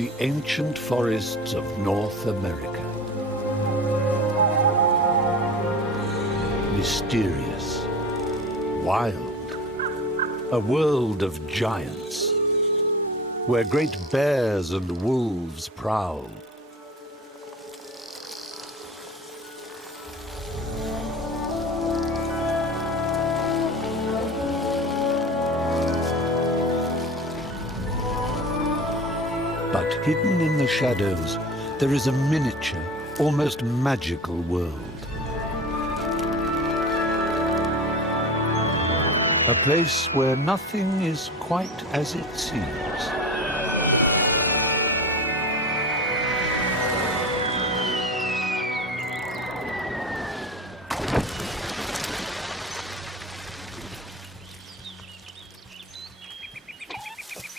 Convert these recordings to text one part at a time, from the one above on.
the ancient forests of North America. Mysterious, wild, a world of giants, where great bears and wolves prowl. But hidden in the shadows, there is a miniature, almost magical world. A place where nothing is quite as it seems.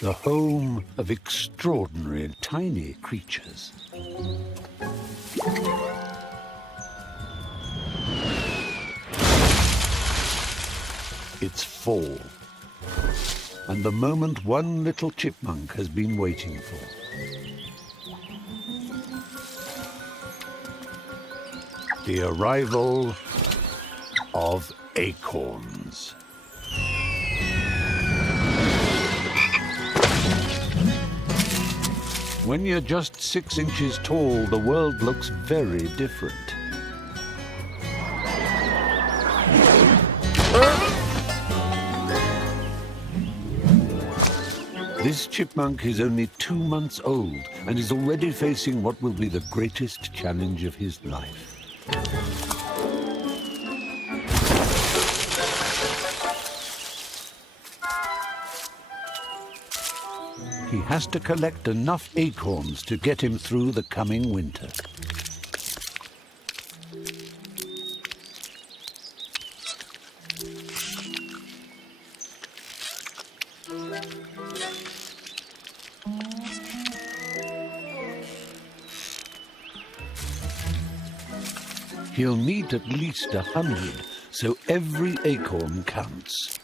The home of extraordinary tiny creatures. It's fall, and the moment one little chipmunk has been waiting for. The arrival of acorns. When you're just 6 inches tall, the world looks very different. This chipmunk is only 2 months old and is already facing what will be the greatest challenge of his life. He has to collect enough acorns to get him through the coming winter. He'll need at least 100, so every acorn counts.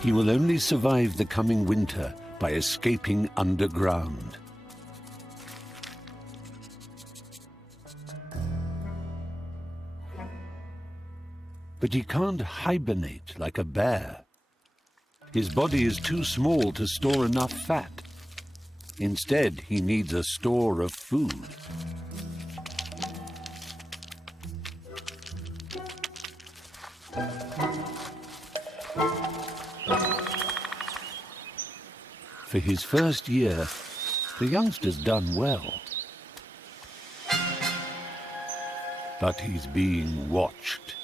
He will only survive the coming winter by escaping underground. But he can't hibernate like a bear. His body is too small to store enough fat. Instead, he needs a store of food. For his first year, the youngster's done well. But he's being watched.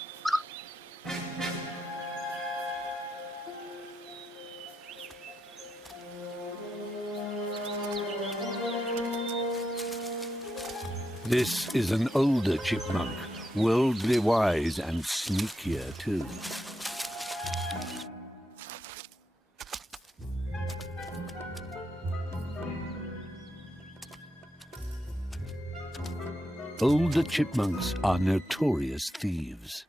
This is an older chipmunk, worldly wise and sneakier too. Older chipmunks are notorious thieves.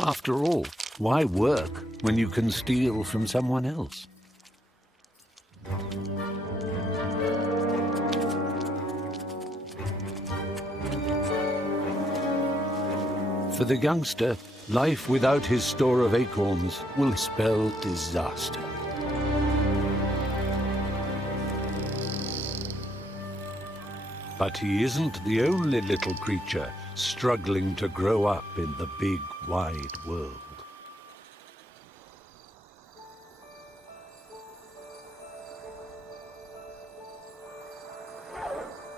After all, why work when you can steal from someone else? For the youngster, life without his store of acorns will spell disaster. But he isn't the only little creature struggling to grow up in the big, wide world.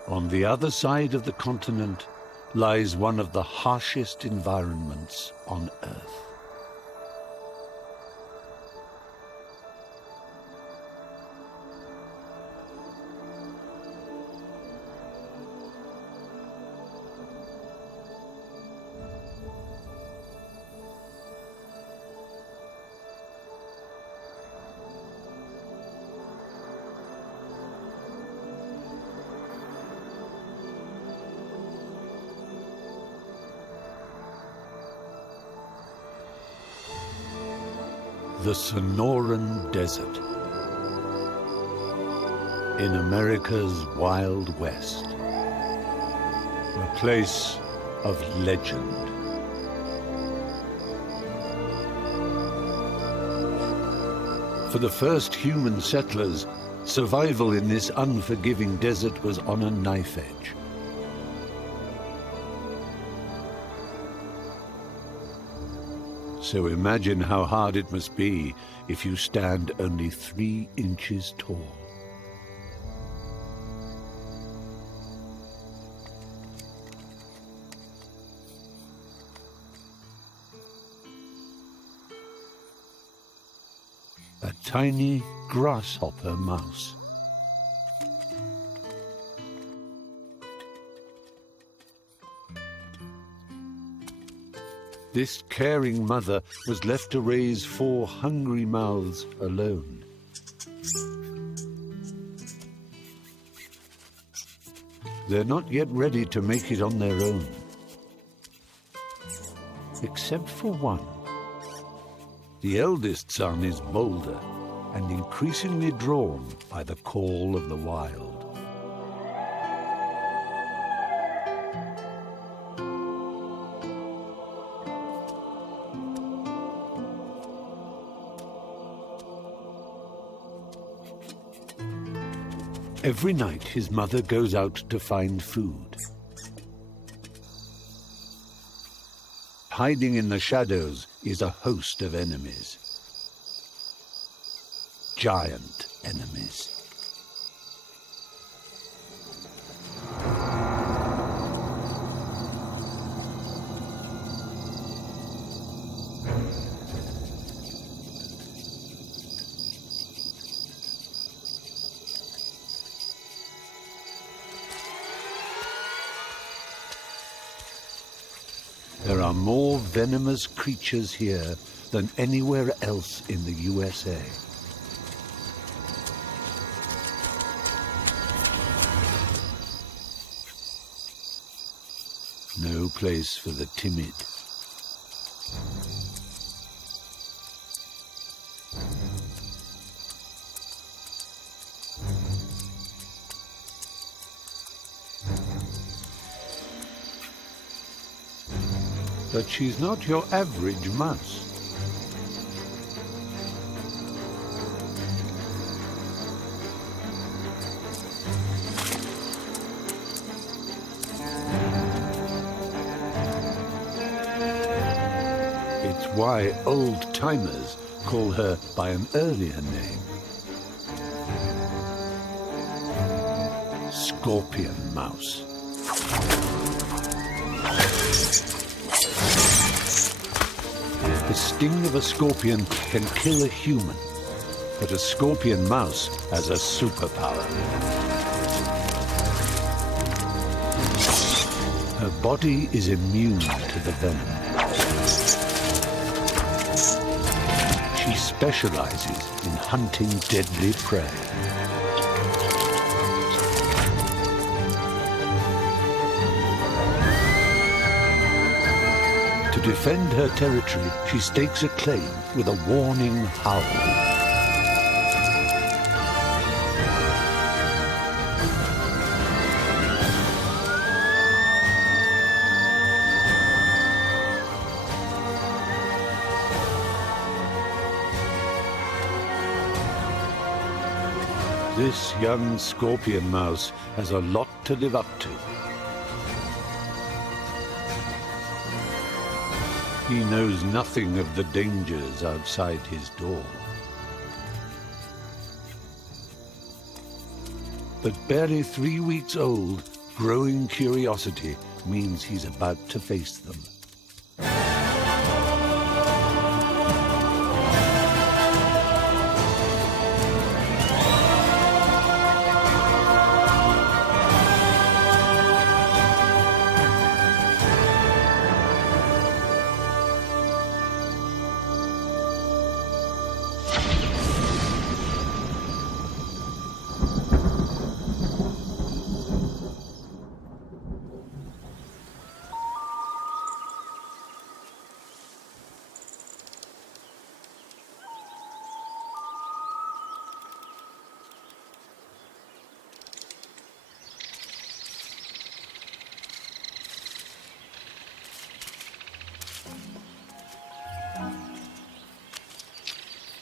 On the other side of the continent lies one of the harshest environments on Earth. The Sonoran Desert in America's Wild West, a place of legend. For the first human settlers, survival in this unforgiving desert was on a knife edge. So imagine how hard it must be if you stand only 3 inches tall. A tiny grasshopper mouse. This caring mother was left to raise 4 hungry mouths alone. They're not yet ready to make it on their own. Except for one. The eldest son is bolder and increasingly drawn by the call of the wild. Every night his mother goes out to find food. Hiding in the shadows is a host of enemies. Giant enemies. There are more venomous creatures here than anywhere else in the USA. No place for the timid. But she's not your average mouse. It's why old-timers call her by an earlier name. Scorpion mouse. The sting of a scorpion can kill a human, but a scorpion mouse has a superpower. Her body is immune to the venom. She specializes in hunting deadly prey. To defend her territory, she stakes a claim with a warning howl. This young scorpion mouse has a lot to live up to. He knows nothing of the dangers outside his door. But barely 3 weeks old, growing curiosity means he's about to face them.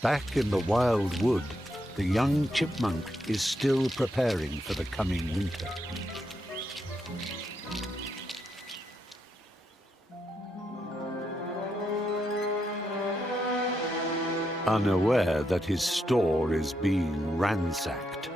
Back in the wild wood, the young chipmunk is still preparing for the coming winter. Unaware that his store is being ransacked.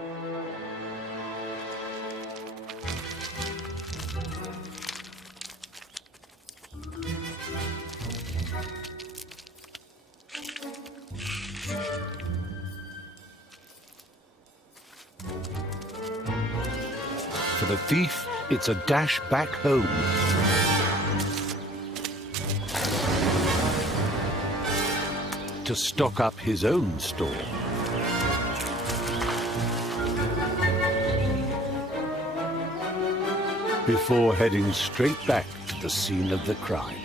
For the thief, it's a dash back home. To stock up his own store. Before heading straight back to the scene of the crime.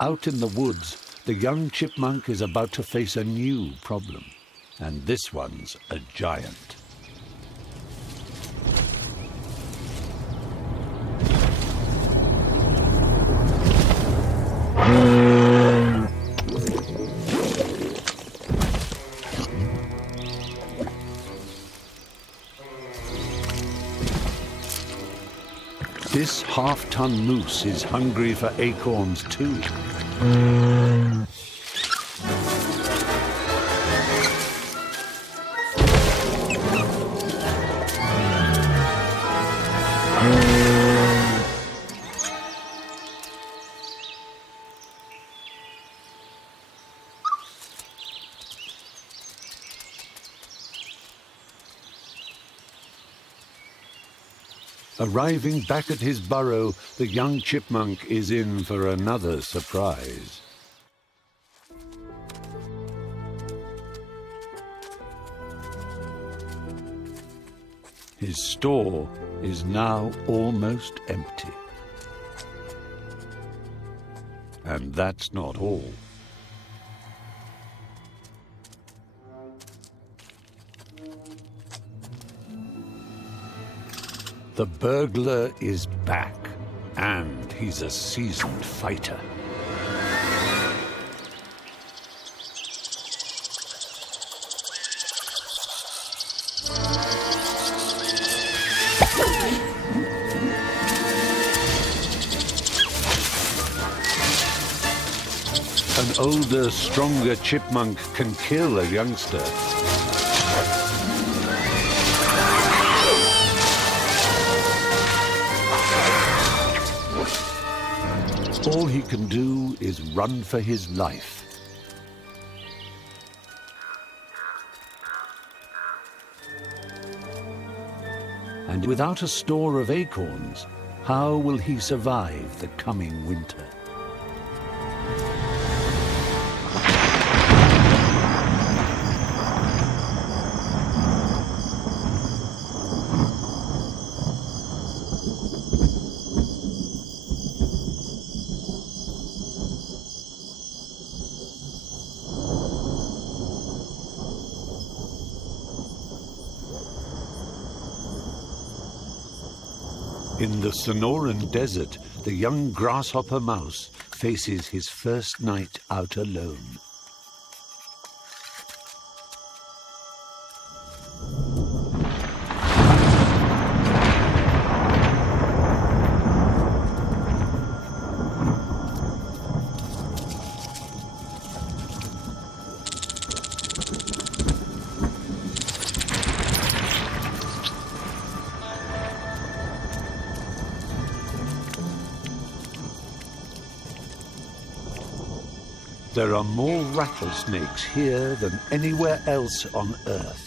Out in the woods, the young chipmunk is about to face a new problem, and this one's a giant. This half-ton moose is hungry for acorns too. Arriving back at his burrow, the young chipmunk is in for another surprise. His store is now almost empty. And that's not all. The burglar is back, and he's a seasoned fighter. An older, stronger chipmunk can kill a youngster. All he can do is run for his life. And without a store of acorns, how will he survive the coming winter? In the Sonoran Desert, the young grasshopper mouse faces his first night out alone. There are more rattlesnakes here than anywhere else on Earth.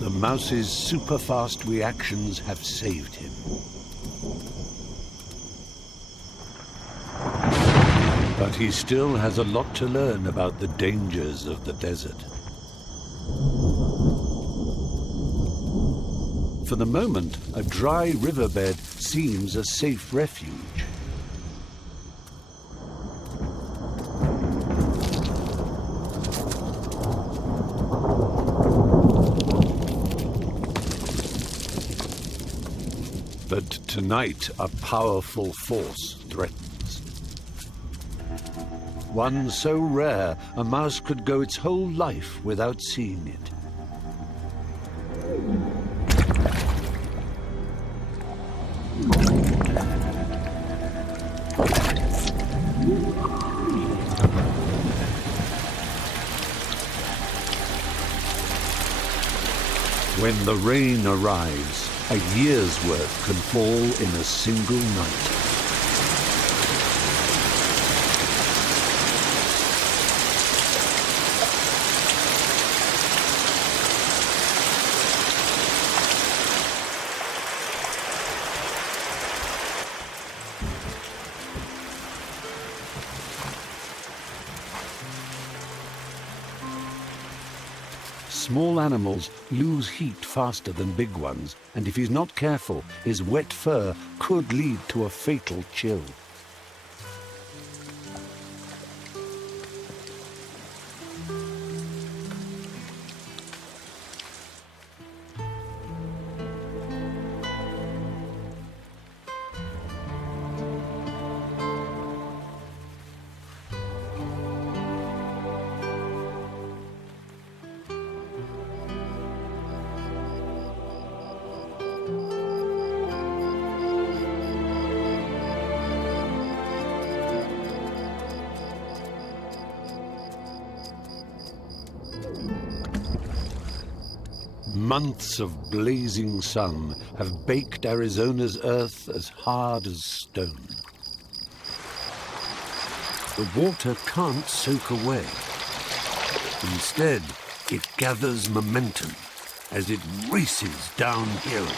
The mouse's super-fast reactions have saved him. But he still has a lot to learn about the dangers of the desert. For the moment, a dry riverbed seems a safe refuge. But tonight, a powerful force threatens. One so rare, a mouse could go its whole life without seeing it. When the rain arrives, a year's work can fall in a single night. Small animals lose heat faster than big ones, and if he's not careful, his wet fur could lead to a fatal chill. Months of blazing sun have baked Arizona's earth as hard as stone. The water can't soak away. Instead, it gathers momentum as it races downhill.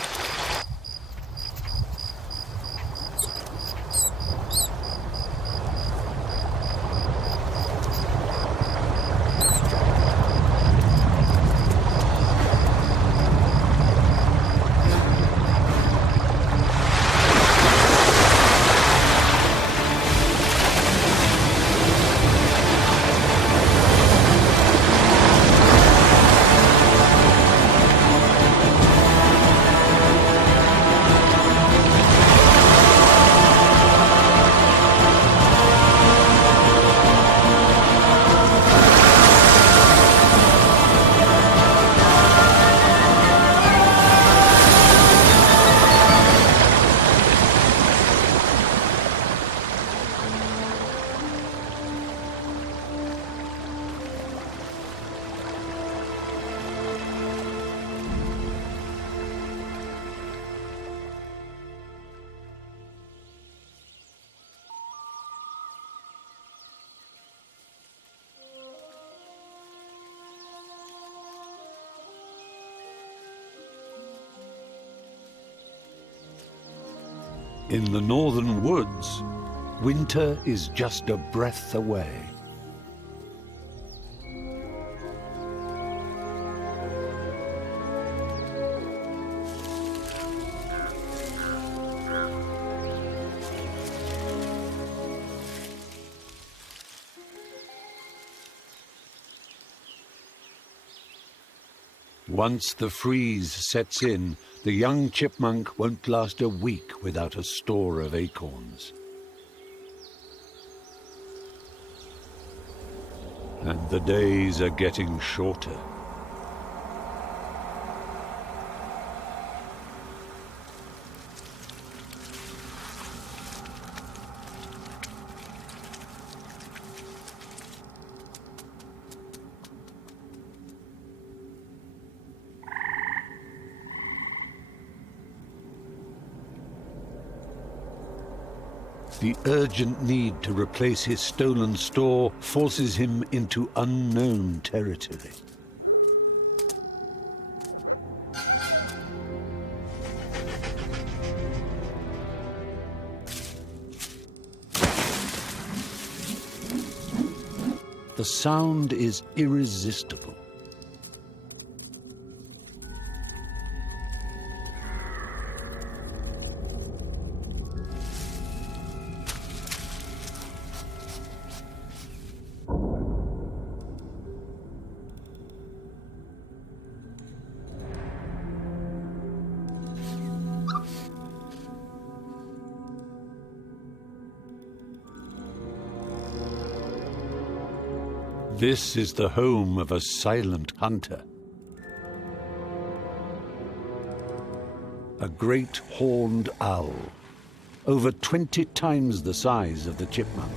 In the northern woods, winter is just a breath away. Once the freeze sets in, the young chipmunk won't last a week without a store of acorns. And the days are getting shorter. The urgent need to replace his stolen store forces him into unknown territory. The sound is irresistible. This is the home of a silent hunter. A great horned owl, over 20 times the size of the chipmunk.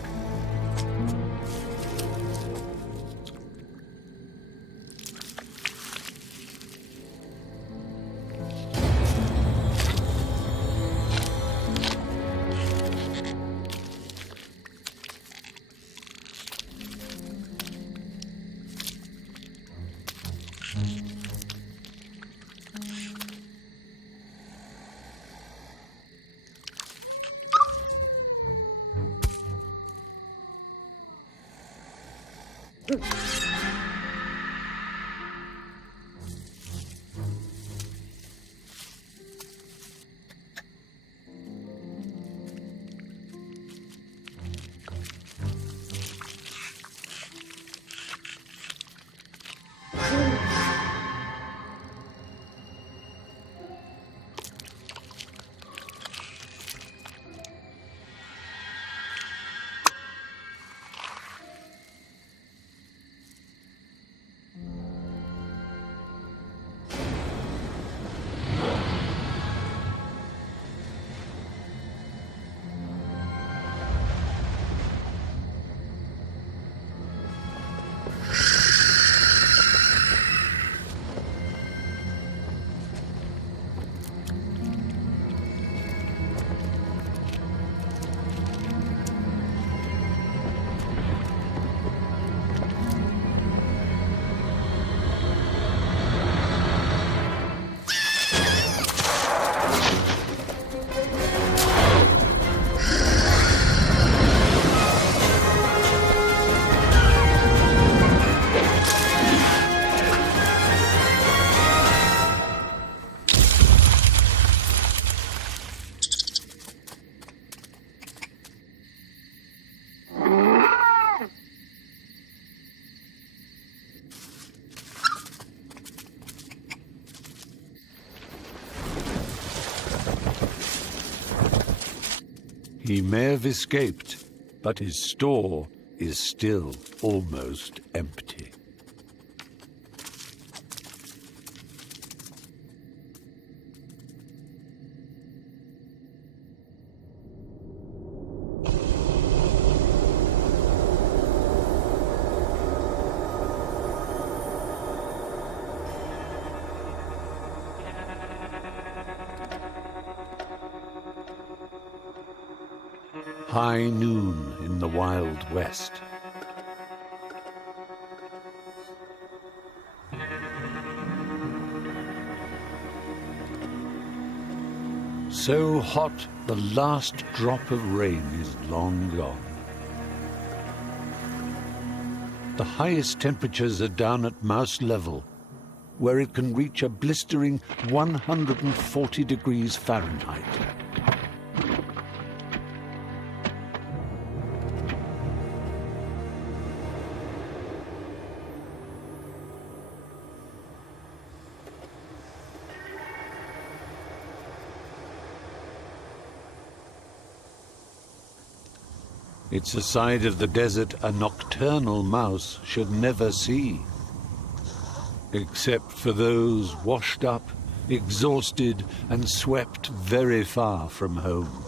He may have escaped, but his store is still almost empty. High noon in the Wild West. So hot, the last drop of rain is long gone. The highest temperatures are down at mouse level, where it can reach a blistering 140 degrees Fahrenheit. It's a side of the desert a nocturnal mouse should never see, except for those washed up, exhausted, and swept very far from home.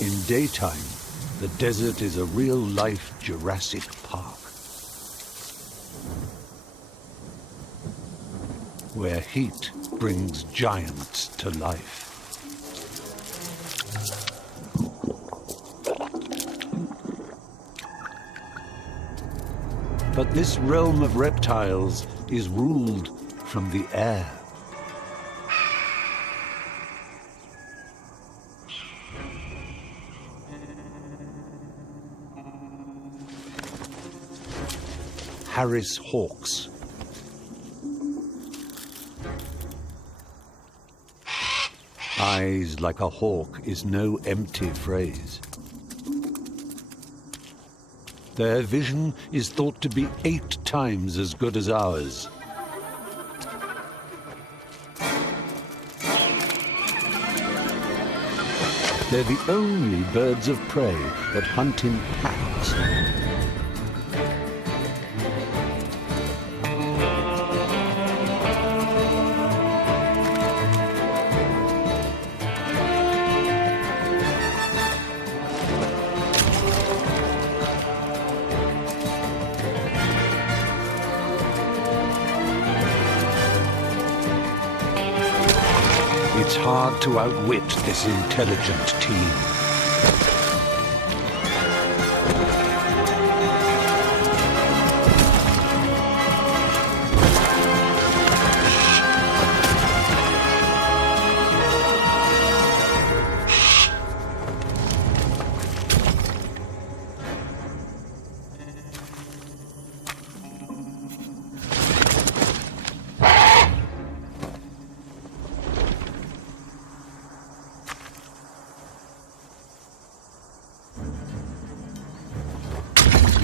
In daytime, the desert is a real-life Jurassic Park, where heat brings giants to life. But this realm of reptiles is ruled from the air. Harris hawks. Eyes like a hawk is no empty phrase. Their vision is thought to be 8 times as good as ours. They're the only birds of prey that hunt in packs. It's hard to outwit this intelligent team.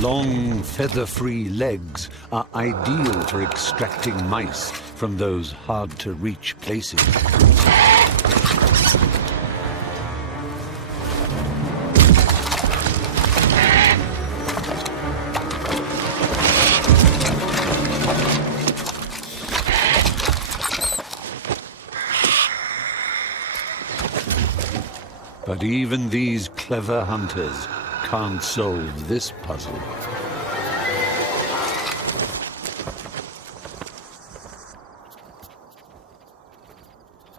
Long, feather-free legs are ideal for extracting mice from those hard-to-reach places. But even these clever hunters can't solve this puzzle.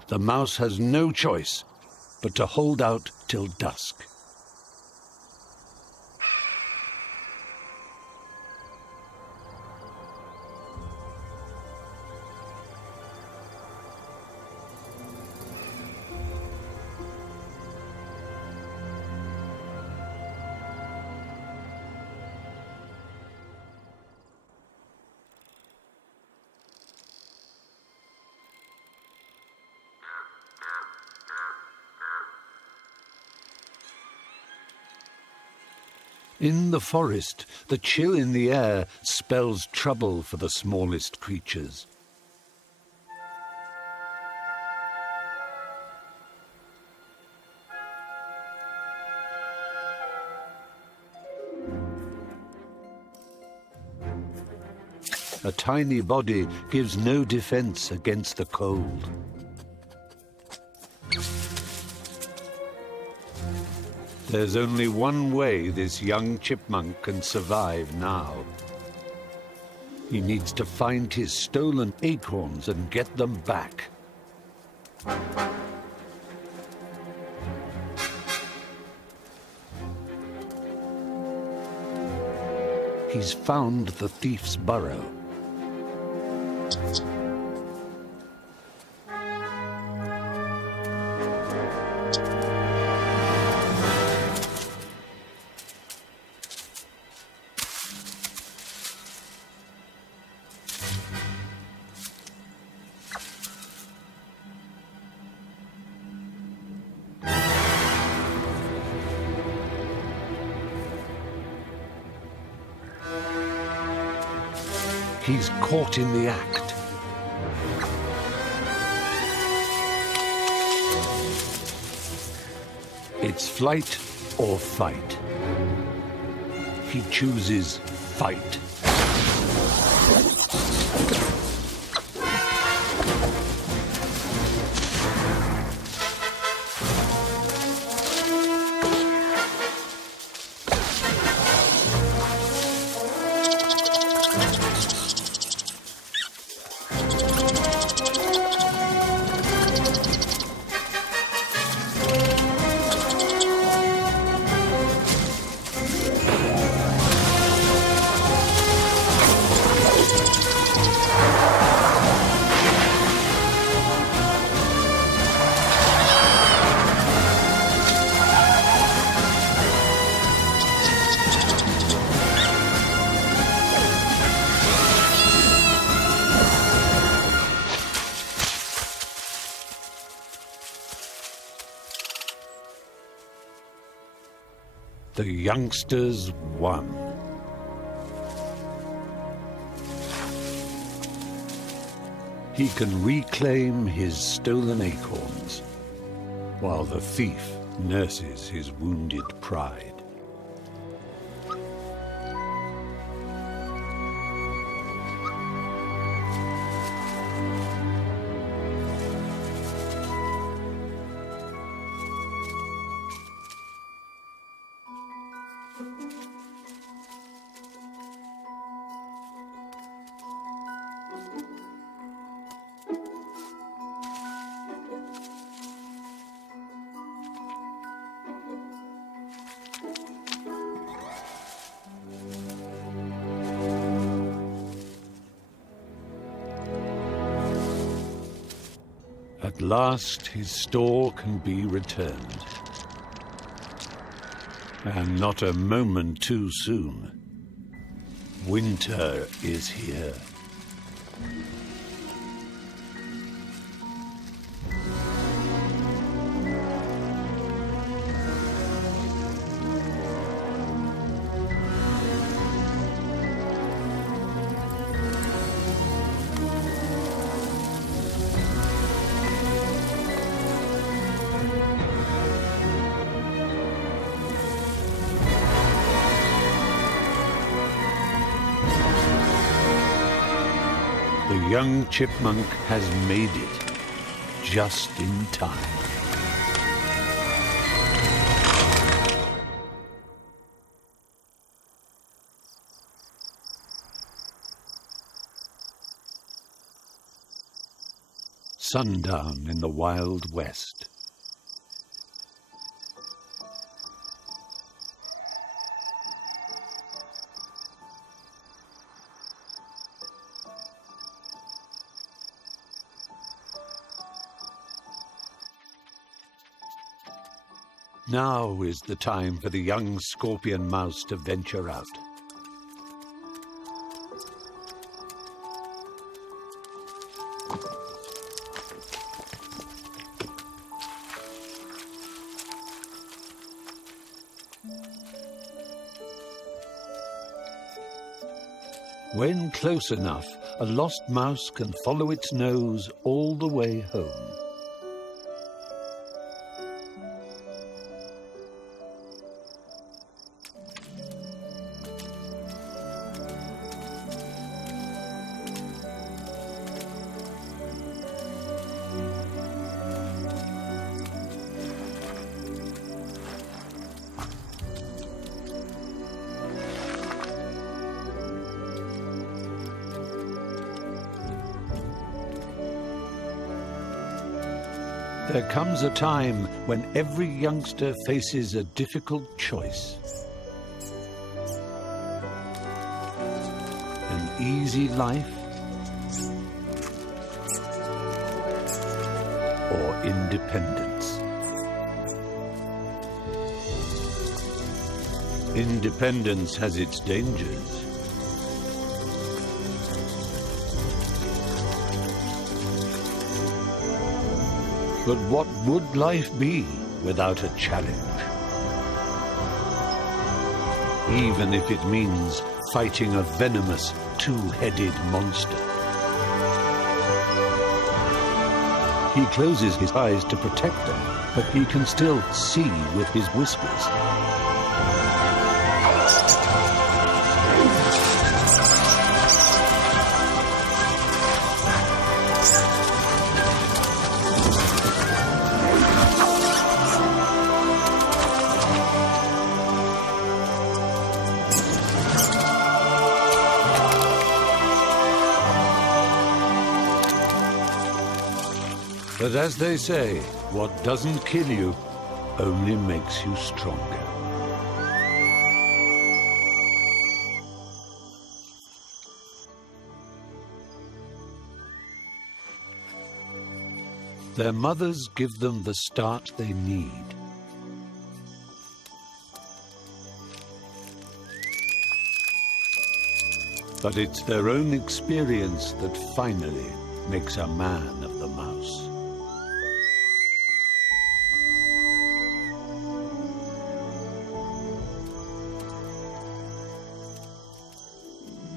The mouse has no choice but to hold out till dusk. In the forest, the chill in the air spells trouble for the smallest creatures. A tiny body gives no defense against the cold. There's only one way this young chipmunk can survive now. He needs to find his stolen acorns and get them back. He's found the thief's burrow. He's caught in the act. It's flight or fight. He chooses fight. The youngsters won. He can reclaim his stolen acorns, while the thief nurses his wounded pride. At last, his store can be returned. And not a moment too soon. Winter is here. The young chipmunk has made it, just in time. Sundown in the Wild West. Now is the time for the young scorpion mouse to venture out. When close enough, a lost mouse can follow its nose all the way home. There comes a time when every youngster faces a difficult choice. An easy life or independence. Independence has its dangers. But what would life be without a challenge? Even if it means fighting a venomous, two-headed monster. He closes his eyes to protect them, but he can still see with his whiskers. But as they say, what doesn't kill you only makes you stronger. Their mothers give them the start they need. But it's their own experience that finally makes a man of the mouse.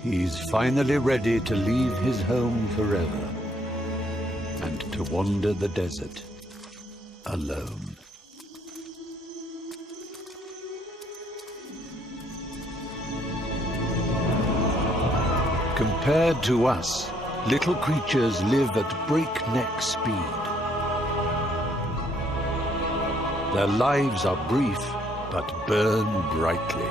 He's finally ready to leave his home forever and to wander the desert alone. Compared to us, little creatures live at breakneck speed. Their lives are brief, but burn brightly.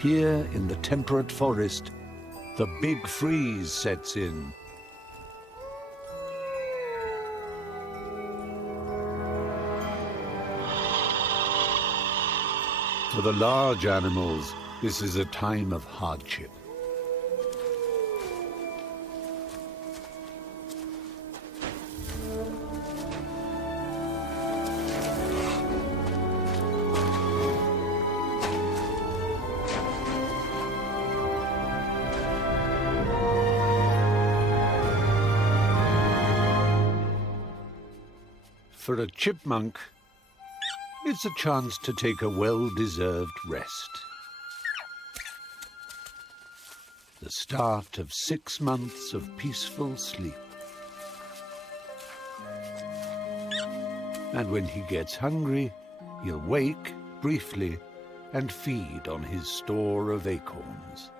Here in the temperate forest, the big freeze sets in. For the large animals, this is a time of hardship. For a chipmunk, it's a chance to take a well-deserved rest. The start of 6 months of peaceful sleep. And when he gets hungry, he'll wake briefly and feed on his store of acorns.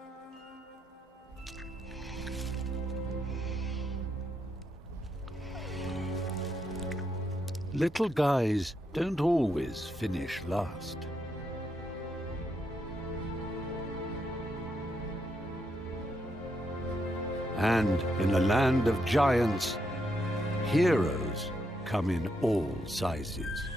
Little guys don't always finish last. And in a land of giants, heroes come in all sizes.